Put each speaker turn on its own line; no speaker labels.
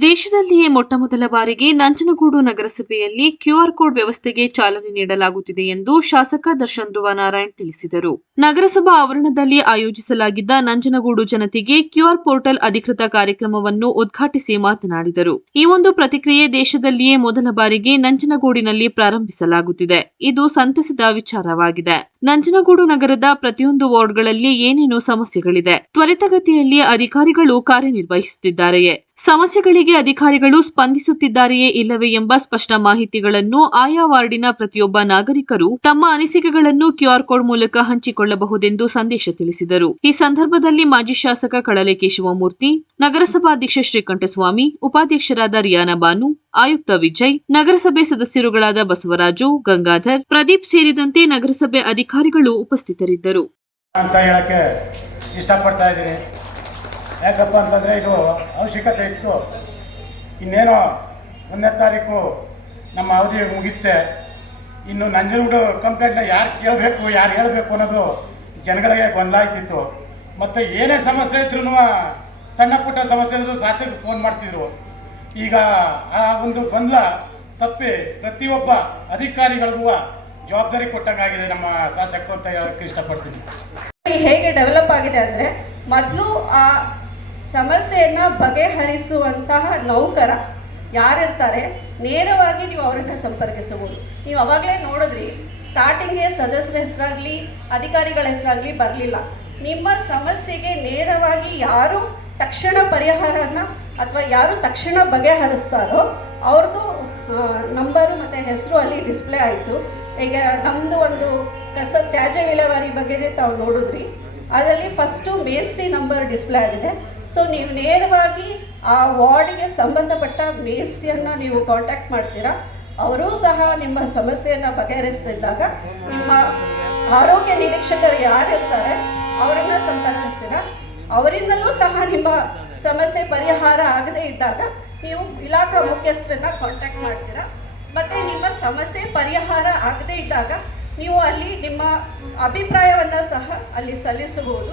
ದೇಶದಲ್ಲಿಯೇ ಮೊಟ್ಟಮೊದಲ ಬಾರಿಗೆ ನಂಜನಗೂಡು ನಗರಸಭೆಯಲ್ಲಿ ಕ್ಯೂಆರ್ ಕೋಡ್ ವ್ಯವಸ್ಥೆಗೆ ಚಾಲನೆ ನೀಡಲಾಗುತ್ತಿದೆ ಎಂದು ಶಾಸಕ ದರ್ಶನ್ ಧ್ರುವ ನಾರಾಯಣ್ ತಿಳಿಸಿದರು. ನಗರಸಭಾ ಆವರಣದಲ್ಲಿ ಆಯೋಜಿಸಲಾಗಿದ್ದ ನಂಜನಗೂಡು ಜನತೆಗೆ ಕ್ಯೂಆರ್ ಪೋರ್ಟಲ್ ಅಧಿಕೃತ ಕಾರ್ಯಕ್ರಮವನ್ನು ಉದ್ಘಾಟಿಸಿ ಮಾತನಾಡಿದರು. ಈ ಒಂದು ಪ್ರತಿಕ್ರಿಯೆ ದೇಶದಲ್ಲಿಯೇ ಮೊದಲ ಬಾರಿಗೆ ನಂಜನಗೂಡಿನಲ್ಲಿ ಪ್ರಾರಂಭಿಸಲಾಗುತ್ತಿದೆ. ಇದು ಸಂತಸದ ವಿಚಾರವಾಗಿದೆ. ನಂಜನಗೂಡು ನಗರದ ಪ್ರತಿಯೊಂದು ವಾರ್ಡ್ಗಳಲ್ಲಿ ಏನೇನು ಸಮಸ್ಯೆಗಳಿದೆ. ತ್ವರಿತಗತಿಯಲ್ಲಿ ಅಧಿಕಾರಿಗಳು ಕಾರ್ಯನಿರ್ವಹಿಸುತ್ತಿದ್ದಾರೆಯೇ? ಸಮಸ್ಯೆಗಳಿಗೆ ಅಧಿಕಾರಿಗಳು ಸ್ಪಂದಿಸುತ್ತಿದ್ದಾರೆಯೇ ಇಲ್ಲವೇ ಎಂಬ ಸ್ಪಷ್ಟ ಮಾಹಿತಿಗಳನ್ನು ಆಯಾ ವಾರ್ಡಿನ ಪ್ರತಿಯೊಬ್ಬ ನಾಗರಿಕರು ತಮ್ಮ ಅನಿಸಿಕೆಗಳನ್ನು ಕ್ಯೂಆರ್ ಕೋಡ್ ಮೂಲಕ ಹಂಚಿಕೊಳ್ಳಬಹುದೆಂದು ಸಂದೇಶ ತಿಳಿಸಿದರು. ಈ ಸಂದರ್ಭದಲ್ಲಿ ಮಾಜಿ ಶಾಸಕ ಕಳಲೆ ಕೇಶವಮೂರ್ತಿ ನಗರಸಭಾಧ್ಯಕ್ಷ ಶ್ರೀಕಂಠಸ್ವಾಮಿ, ಉಪಾಧ್ಯಕ್ಷರಾದ ರಿಯಾನಾ ಬಾನು, ಆಯುಕ್ತ ವಿಜಯ್, ನಗರಸಭೆ ಸದಸ್ಯರುಗಳಾದ ಬಸವರಾಜು, ಗಂಗಾಧರ್, ಪ್ರದೀಪ್ ಸೇರಿದಂತೆ ನಗರಸಭೆ ಅಧಿಕಾರಿಗಳು ಉಪಸ್ಥಿತರಿದ್ದರು
ಅಂತ ಹೇಳೋಕ್ಕೆ ಇಷ್ಟಪಡ್ತಾ ಇದ್ದೀನಿ ಯಾಕಪ್ಪ ಅಂತಂದರೆ ಇದು ಅವಶ್ಯಕತೆ ಇತ್ತು. ಇನ್ನೇನೋ ಒಂದನೇ ತಾರೀಕು ನಮ್ಮ ಅವಧಿ ಮುಗಿಯುತ್ತೆ ಇನ್ನು ನಂಜನಗೂಡು ಕಂಪ್ಲೇಂಟ್ನ ಯಾರು ಕೇಳಬೇಕು, ಯಾರು ಹೇಳಬೇಕು ಅನ್ನೋದು ಜನಗಳಿಗೆ ಗೊಂದಲ ಆಯ್ತಿತ್ತು ಮತ್ತು ಏನೇ ಸಮಸ್ಯೆ ಇದ್ರೂ ಸಣ್ಣ ಪುಟ್ಟ ಸಮಸ್ಯೆ ಇದ್ರೂ ಶಾಸಕರು ಫೋನ್ ಮಾಡ್ತಿದ್ರು. ಈಗ ಆ ಒಂದು ಗೊಂದಲ ತಪ್ಪಿ ಪ್ರತಿಯೊಬ್ಬ ಅಧಿಕಾರಿಗಳಿಗೂ ಜವಾಬ್ದಾರಿ ಕೊಟ್ಟಂಗಾಗಿದೆ ನಮ್ಮ ಶಾಸಕರು ಅಂತ ಹೇಳೋಕ್ಕೆ ಇಷ್ಟಪಡ್ತೀನಿ.
ಹೇಗೆ ಡೆವಲಪ್ ಆಗಿದೆ ಅಂದರೆ, ಮೊದಲು ಆ ಸಮಸ್ಯೆಯನ್ನು ಬಗೆಹರಿಸುವಂತಹ ನೌಕರ ಯಾರಿರ್ತಾರೆ? ನೇರವಾಗಿ ನೀವು ಅವರನ್ನು ಸಂಪರ್ಕಿಸಬಹುದು. ನೀವು ಅವಾಗಲೇ ನೋಡಿದ್ರಿ ಸ್ಟಾರ್ಟಿಂಗ್ಗೆ ಸದಸ್ಯರ ಹೆಸರಾಗಲಿ, ಅಧಿಕಾರಿಗಳ ಹೆಸರಾಗಲಿ ಬರಲಿಲ್ಲ. ನಿಮ್ಮ ಸಮಸ್ಯೆಗೆ ನೇರವಾಗಿ ಯಾರು ತಕ್ಷಣ ಪರಿಹಾರನ ಅಥವಾ ಯಾರು ತಕ್ಷಣ ಬಗೆಹರಿಸ್ತಾರೋ ಅವ್ರದ್ದು ನಂಬರು ಮತ್ತು ಹೆಸರು ಅಲ್ಲಿ ಡಿಸ್ಪ್ಲೇ ಆಯಿತು. ಈಗ ನಮ್ಮದು ಒಂದು ಕಸ ತ್ಯಾಜ್ಯ ವಿಲೇವಾರಿ ಬಗ್ಗೆ ತಾವು ನೋಡಿದ್ರಿ. ಅದರಲ್ಲಿ ಫಸ್ಟು ಮೇಸ್ತ್ರಿ ನಂಬರ್ ಡಿಸ್ಪ್ಲೇ ಆಗಿದೆ. ಸೊ ನೀವು ನೇರವಾಗಿ ಆ ವಾರ್ಡಿಗೆ ಸಂಬಂಧಪಟ್ಟ ಮೇಸ್ತ್ರಿಯನ್ನು ನೀವು ಕಾಂಟ್ಯಾಕ್ಟ್ ಮಾಡ್ತೀರಾ? ಅವರೂ ಸಹ ನಿಮ್ಮ ಸಮಸ್ಯೆಯನ್ನು ಬಗೆಹರಿಸ್ತಿದ್ದಾಗ ನಿಮ್ಮ ಆರೋಗ್ಯ ನಿರೀಕ್ಷಕರು ಯಾರಿರ್ತಾರೆ ಅವರನ್ನು ಸಂಪರ್ಕಿಸ್ತೀರಾ? ಅವರಿಂದಲೂ ಸಹ ನಿಮ್ಮ ಸಮಸ್ಯೆ ಪರಿಹಾರ ಆಗದೇ ಇದ್ದಾಗ ನೀವು ಇಲಾಖಾ ಮುಖ್ಯಸ್ಥರನ್ನ ಕಾಂಟ್ಯಾಕ್ಟ್ ಮಾಡ್ತೀರಾ? ಮತ್ತು ನಿಮ್ಮ ಸಮಸ್ಯೆ ಪರಿಹಾರ ಆಗದೇ ಇದ್ದಾಗ ನೀವು ಅಲ್ಲಿ ನಿಮ್ಮ ಅಭಿಪ್ರಾಯವನ್ನು ಸಹ ಅಲ್ಲಿ ಸಲ್ಲಿಸಬಹುದು.